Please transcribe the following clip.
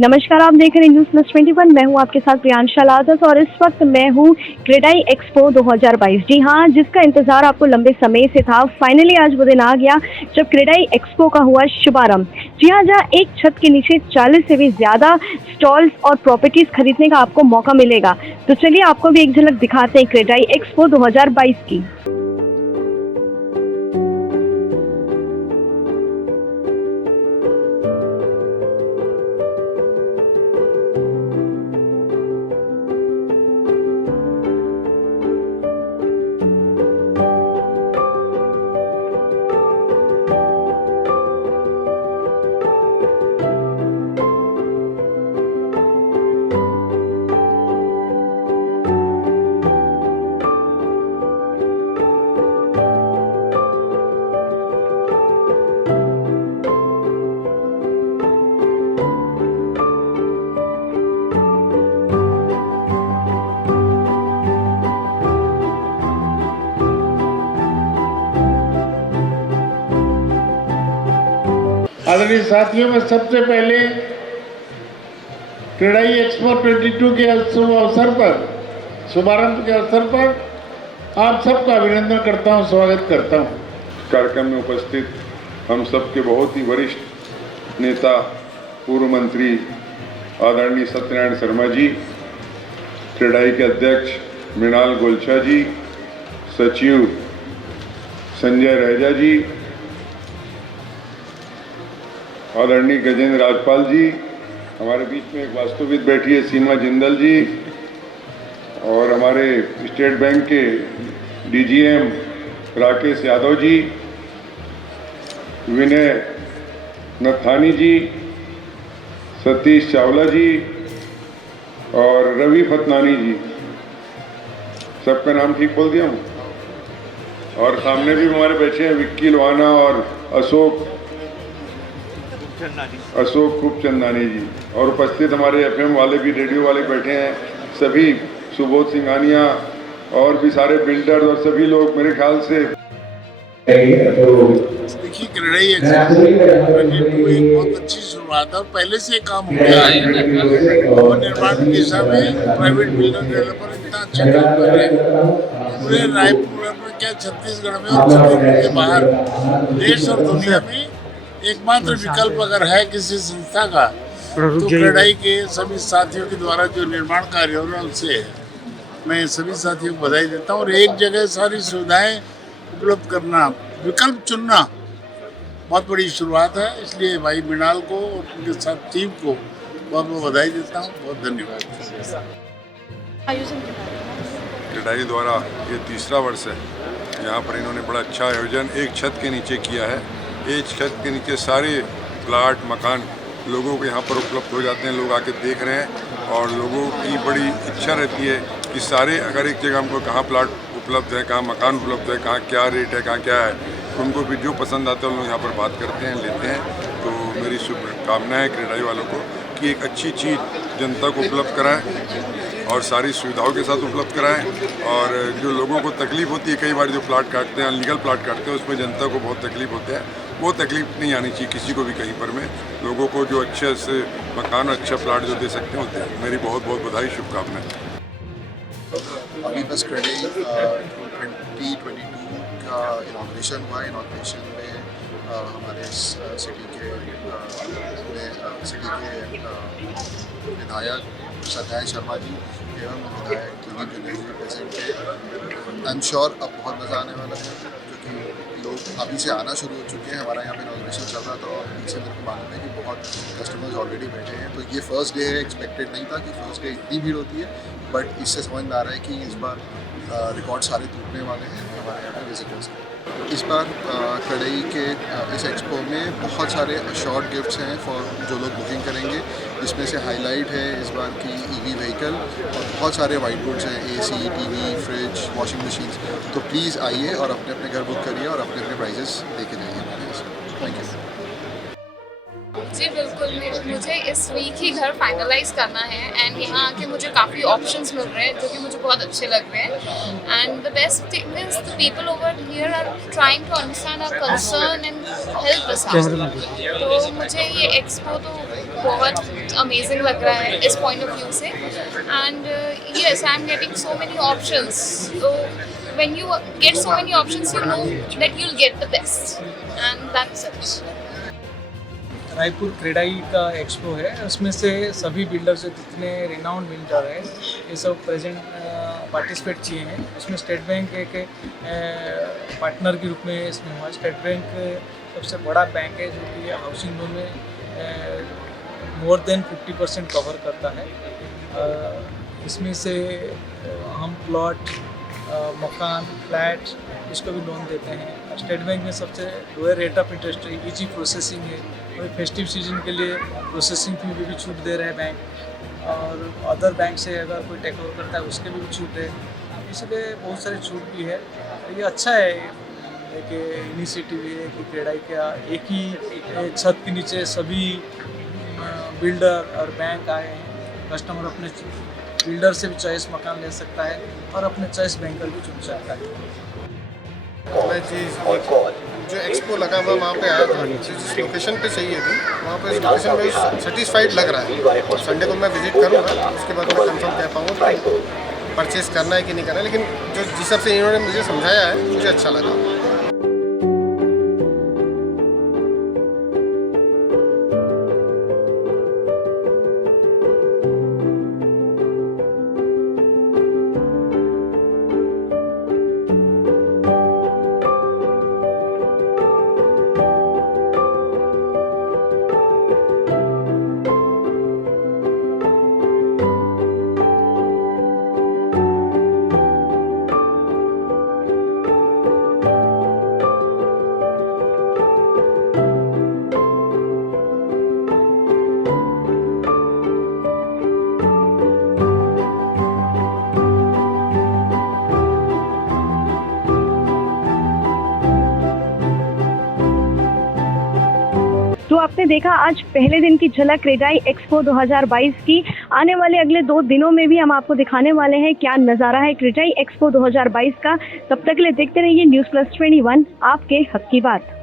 नमस्कार, आप देख रहे हैं न्यूज़ प्लस 21। मैं हूं आपके साथ प्रियांशा लादस और इस वक्त मैं हूं क्रेडाई एक्सपो 2022। जी हां, जिसका इंतज़ार आपको लंबे समय से था। फाइनली आज वो दिन आ गया जब क्रेडाई एक्सपो का हुआ शुभारंभ। जी हां, जहां एक छत के नीचे 40 से भी ज़्यादा स्टॉल्स और प्रॉपर्टीज़ खरीदने का आपको मौका मिलेगा। तो चलिए आपको भी एक झलक दिखाते हैं क्रेडाई एक्सपो 2022 की। आदरणीय साथियों, मैं सबसे पहले क्रेडाई एक्सपो 22 के अवसर पर, शुभारंभ के अवसर पर आप सबका अभिनंदन करता हूं, स्वागत करता हूं। कार्यक्रम में उपस्थित हम सबके बहुत ही वरिष्ठ नेता, पूर्व मंत्री आदरणीय सत्यनारायण शर्मा जी, क्रेडाई के अध्यक्ष मृणाल गोलछा जी, सचिव संजय रहेजा जी, आदरणीय गजेंद्र राजपाल जी, हमारे बीच में एक वास्तुविद बैठी है सीमा जिंदल जी, और हमारे स्टेट बैंक के डीजीएम राकेश यादव जी, विनय नथानी जी, सतीश चावला जी और रवि फतनानी जी। सबका नाम ठीक बोल दिया हूँ? और सामने भी हमारे बैठे हैं विक्की लोहाना और अशोक खूबचंदानी जी, और उपस्थित हमारे एफएम वाले भी, रेडियो वाले बैठे हैं, सभी सुबोध सिंघानिया और भी सारे बिल्डर और सभी लोग मेरे ख्याल से। देखिए, क्रेडाई एक्सपो एक बहुत अच्छी शुरुआत है और पहले से काम हो गया है। भवन निर्माण की दिशा में प्राइवेट बिल्डर डेवलपर इतना अच्छा काम कर रहे हैं। पूरे रायपुर में क्या, छत्तीसगढ़ में और छत्तीसगढ़ के बाहर देश और दुनिया में एकमात्र विकल्प अगर है किसी संस्था का, तो क्रेडाई के सभी साथियों के द्वारा जो निर्माण कार्य हो रहा है उससे है। मैं सभी साथियों को बधाई देता हूँ। और एक जगह सारी सुविधाएं उपलब्ध करना, विकल्प चुनना बहुत बड़ी शुरुआत है। इसलिए भाई मृणाल को और उनके साथ टीम को बहुत बहुत बधाई देता हूँ। बहुत धन्यवाद। क्रेडाई द्वारा ये तीसरा वर्ष है। यहाँ पर इन्होंने बड़ा अच्छा आयोजन एक छत के नीचे किया है। एक छत के नीचे सारे प्लाट, मकान लोगों को यहाँ पर उपलब्ध हो जाते हैं। लोग आके देख रहे हैं और लोगों की बड़ी इच्छा रहती है कि सारे, अगर एक जगह हमको कहाँ प्लाट उपलब्ध है, कहाँ मकान उपलब्ध है, कहाँ क्या रेट है, कहाँ क्या है, उनको भी जो पसंद आता है उन लोग यहाँ पर बात करते हैं, लेते हैं। तो मेरी शुभकामना है क्रेडाई वालों को कि एक अच्छी चीज़ जनता को उपलब्ध कराएं और सारी सुविधाओं के साथ उपलब्ध कराएं। और जो लोगों को तकलीफ होती है, कई बार जो प्लाट काटते हैं, अनलीगल प्लाट काटते हैं, उसमें जनता को बहुत तकलीफ होता है। वो तकलीफ नहीं आनी चाहिए किसी को भी कहीं पर में। लोगों को जो अच्छे से मकान, अच्छा प्लाट जो दे सकते हैं होते हैं। मेरी बहुत बहुत बधाई, शुभकामनाएं। अभी बस क्रेडाई 2022 का इनॉग्रेशन हुआ। इनॉग्रेशन में हमारे सिटी के विधायक सत्यनारायण शर्मा जी एवं विधायक दिलीप जुनेजा जी प्रेजेंट थे। आई एम श्योर अब बहुत मज़ा आने वाला है, क्योंकि लोग अभी से आना शुरू हो चुके हैं। हमारा यहाँ पे इनॉग्रेशन चल रहा था और पीछे मेरे को मालूम है कि बहुत कस्टमर्स ऑलरेडी बैठे हैं। तो ये फर्स्ट डे है, एक्सपेक्टेड नहीं था कि फर्स्ट डे इतनी भीड़ होती है, बट इससे समझ में आ रहा है कि इस बार रिकॉर्ड सारे टूटने वाले हैं हमारे यहाँ पे विजिटर्स के। इस बार क्रेडाई के इस एक्सपो में बहुत सारे अशॉर्ड गिफ्ट्स हैं फॉर जो लोग बुकिंग करेंगे, जिसमें से हाईलाइट है इस बार की ईवी व्हीकल और बहुत सारे वाइट गुड्स हैं, AC, TV, fridge, washing machines. तो प्लीज़ आइए और अपने अपने घर बुक करिए और अपने अपने प्राइजेस लेके जाइए हमारे यहाँ से। Thank you. जी बिल्कुल, मुझे इस वीक ही घर फाइनलाइज करना है एंड यहाँ आके मुझे काफ़ी ऑप्शंस मिल रहे हैं जो कि मुझे बहुत अच्छे लग रहे हैं and the best thing is the people over here are trying to understand our concern and help us out. तो मुझे ये एक्सपो तो बहुत अमेजिंग लग रहा है इस पॉइंट ऑफ व्यू से and yes I am getting so many options. तो when you get so many options you know that you'll get the best and that's it। Raipur CREDAI का एक्सपो है, उसमें से सभी बिल्डर्स जितने रिनाउंड बिल्डर हैं ये सब प्रेजेंट पार्टिसिपेट किए हैं। उसमें स्टेट बैंक एक पार्टनर के रूप में इसमें हुआ। स्टेट बैंक सबसे बड़ा बैंक है जो कि हाउसिंग लोन में मोर देन 50% कवर करता है। इसमें से हम प्लॉट, मकान, फ्लैट इसको भी लोन देते हैं। स्टेट बैंक में सबसे लोअर रेट ऑफ इंटरेस्ट है, ईजी प्रोसेसिंग है और फेस्टिव सीजन के लिए प्रोसेसिंग फी में भी छूट दे रहे हैं बैंक। और अदर बैंक से अगर कोई टेक ओवर करता है उसके भी छूट है, इसलिए बहुत सारी छूट भी है। ये अच्छा है, एक इनिशिएटिव है कि क्रेडाई का एक ही छत के नीचे सभी बिल्डर और बैंक आए हैं। कस्टमर अपने बिल्डर से भी चॉइस मकान ले सकता है और अपने चॉइस बैंकर भी चुन सकता है। मैं चीज़ जो एक्सपो लगा हुआ वहाँ पे आया था, जिस लोकेशन पे चाहिए थी वहाँ पे इस लोकेशन में सेटिस्फाइड लग रहा है। संडे को मैं विजिट करूँगा, उसके बाद मैं कंफर्म कह पाऊँगा कि परचेज़ करना है कि नहीं करना है। लेकिन जो जिस हिसाब से इन्होंने मुझे समझाया है मुझे अच्छा लगा। तो आपने देखा आज पहले दिन की झलक क्रेडाई एक्सपो 2022 की। आने वाले अगले 2 दिनों में भी हम आपको दिखाने वाले हैं क्या नज़ारा है क्रेडाई एक्सपो 2022 का। तब तक के लिए देखते रहिए न्यूज़ प्लस 21, आपके हक की बात।